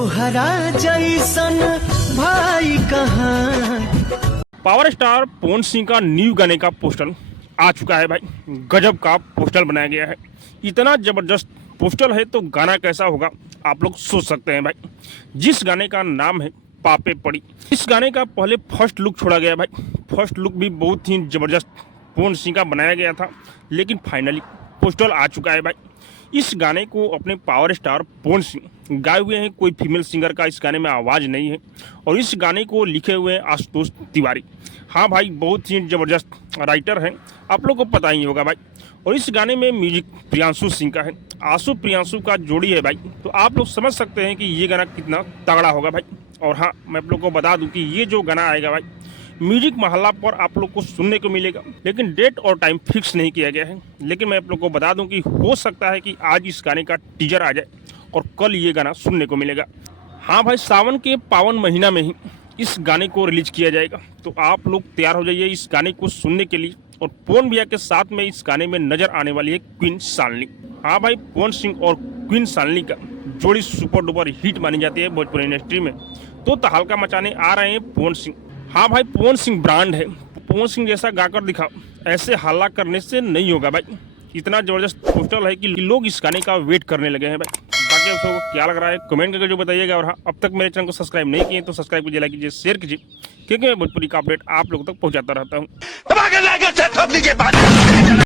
तोहरा जैसन भाई कहाँ। पावर स्टार पवन सिंह का न्यू गाने का पोस्टर आ चुका है भाई। गजब का पोस्टर बनाया गया है। इतना जबरदस्त पोस्टर है तो गाना कैसा होगा आप लोग सोच सकते हैं भाई। जिस गाने का नाम है पापे पड़ी, इस गाने का पहले फर्स्ट लुक छोड़ा गया भाई। फर्स्ट लुक भी बहुत ही जबरदस्त पवन सिंह का बनाया गया था, लेकिन फाइनली पोस्टर आ चुका है भाई। इस गाने को अपने पावर स्टार पवन सिंह गाए हुए हैं। कोई फीमेल सिंगर का इस गाने में आवाज़ नहीं है और इस गाने को लिखे हुए हैं आशुतोष तिवारी। हाँ भाई, बहुत ही ज़बरदस्त राइटर हैं, आप लोग को पता ही होगा भाई। और इस गाने में म्यूजिक प्रियांशु सिंह का है। आशु प्रियांशु का जोड़ी है भाई, तो आप लोग समझ सकते हैं कि ये गाना कितना तगड़ा होगा भाई। और हाँ, मैं आप लोग को बता दूं कि ये जो गाना आएगा भाई म्यूजिक महल्ला पर आप लोग को सुनने को मिलेगा, लेकिन डेट और टाइम फिक्स नहीं किया गया है। लेकिन मैं आप लोग को बता दूं कि हो सकता है कि आज इस गाने का टीजर आ जाए और कल ये गाना सुनने को मिलेगा। हाँ भाई, सावन के पावन महीना में ही इस गाने को रिलीज किया जाएगा, तो आप लोग तैयार हो जाइए इस गाने को सुनने के लिए। और पवन भैया के साथ में इस गाने में नजर आने वाली है क्वीन शालिनी। हाँ भाई, पवन सिंह और क्वीन शालिनी का जोड़ी सुपर डुपर हिट मानी जाती है भोजपुरी इंडस्ट्री में। तो तहलका मचाने आ रहे हैं पवन सिंह। हाँ भाई, पवन सिंह ब्रांड है। पवन सिंह जैसा गाकर दिखाओ, ऐसे हल्ला करने से नहीं होगा भाई। इतना जबरदस्त पोस्टर है कि लोग इस गाने का वेट करने लगे हैं भाई। बाकी आप सबको क्या लग रहा है कमेंट करके जो बताइएगा। और हाँ, अब तक मेरे चैनल को सब्सक्राइब नहीं किए तो सब्सक्राइब कीजिए, लाइक कीजिए, शेयर कीजिए, क्योंकि मैं भोजपुरी का अपडेट आप लोगों तक पहुंचाता रहता हूँ।